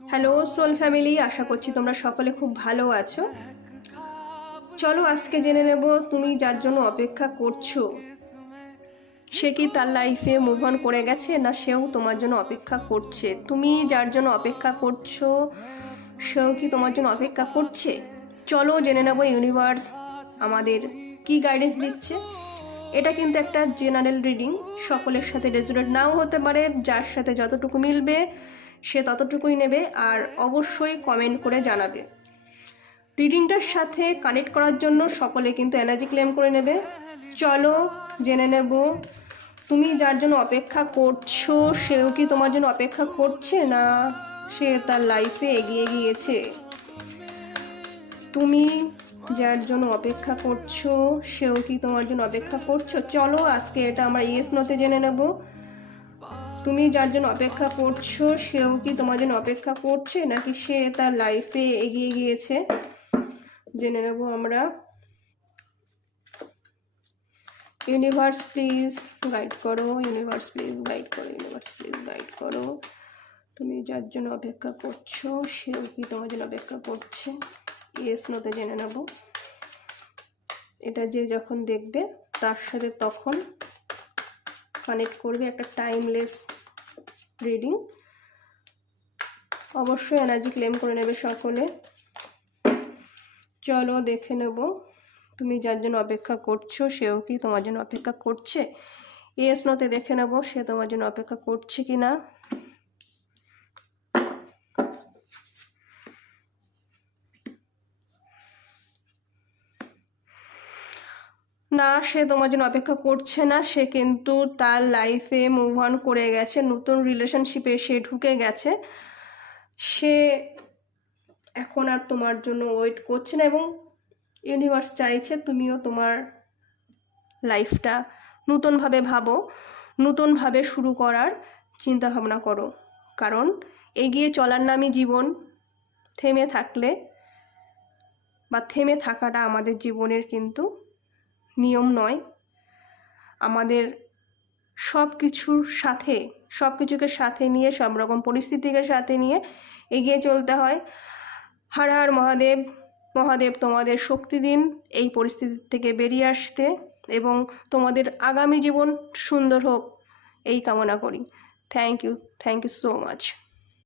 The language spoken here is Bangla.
হ্যালো সোল ফ্যামিলি, আশা করছি তোমরা সকলে খুব ভালো আছো। চলো আজকে জেনে নেব তুমি যার জন্য অপেক্ষা করছো সে কি তার লাইফে মুভ অন করে গেছে, না সেও তোমার জন্য অপেক্ষা করছে। তুমি যার জন্য অপেক্ষা করছো সেও কি তোমার জন্য অপেক্ষা করছে। চলো জেনে নেব ইউনিভার্স আমাদের কি গাইডেন্স দিচ্ছে। এটা কিন্তু একটা জেনারেল রিডিং, সকলের সাথে রেজোনেট নাও হতে পারে, যার সাথে যতটুকু মিলবে সে ততটুকুই নেবে, আর অবশ্যই কমেন্ট করে জানাবে। রিডিংটার সাথে কানেক্ট করার জন্য সকলে কিন্তু এনার্জি ক্লেম করে নেবে। চলো জেনে নেব তুমি যার জন্য অপেক্ষা করছো সেও কি তোমার জন্য অপেক্ষা করছে, না সে তার লাইফে এগিয়ে গিয়েছে। তুমি যার জন্য অপেক্ষা করছো সেও কি তোমার জন্য অপেক্ষা করছো। চলো আজকে এটা আমরা ইয়েস নোতে জেনে নেব। তুমি যার জন্য অপেক্ষা করছো সেও কি তোমার জন্য অপেক্ষা করছে, নাকি সে তার লাইফে এগিয়ে গিয়েছে। জেনে নেব আমরা। ইউনিভার্স প্লিজ গাইড করো, ইউনিভার্স প্লিজ গাইড করো, ইউনিভার্স প্লিজ গাইড করো। তুমি যার জন্য অপেক্ষা করছো সেও কি তোমার জন্য অপেক্ষা করছে। ইয়েস নোতে জেনে নেব। এটা যে যখন দেখবে তার সাথে তখন কানেক্ট করবে, একটা টাইমলেস রিডিং। অবশ্যই এনার্জি ক্লেম করে নেবে সকলে। চলো দেখে নেব তুমি যার জন্য অপেক্ষা করছো সেও কি তোমার জন্য অপেক্ষা করছে। ইয়েস নোতে দেখে নেব সে তোমার জন্য অপেক্ষা করছে কি না। না, সে তোমার জন্য অপেক্ষা করছে না, সে কিন্তু তার লাইফে মুভ অন করে গেছে, নতুন রিলেশনশিপে সে ঢুকে গেছে। সে এখন আর তোমার জন্য ওয়েট করছে না, এবং ইউনিভার্স চাইছে তুমিও তোমার লাইফটা নতুনভাবে ভাবো, নতুনভাবে শুরু করার চিন্তা ভাবনা করো। কারণ এগিয়ে চলার নামই জীবন। থেমে থাকলে বা থেমে থাকাটা আমাদের জীবনের কিন্তু নিয়ম নয়। আমাদের সব কিছুর সাথে, সব কিছুকে সাথে নিয়ে, সব রকম পরিস্থিতিকে সাথে নিয়ে এগিয়ে চলতে হয়। হর হর মহাদেব। মহাদেব তোমাদের শক্তি দিন এই পরিস্থিতি থেকে বেরিয়ে আসতে, এবং তোমাদের আগামী জীবন সুন্দর হোক এই কামনা করি। Thank you so much.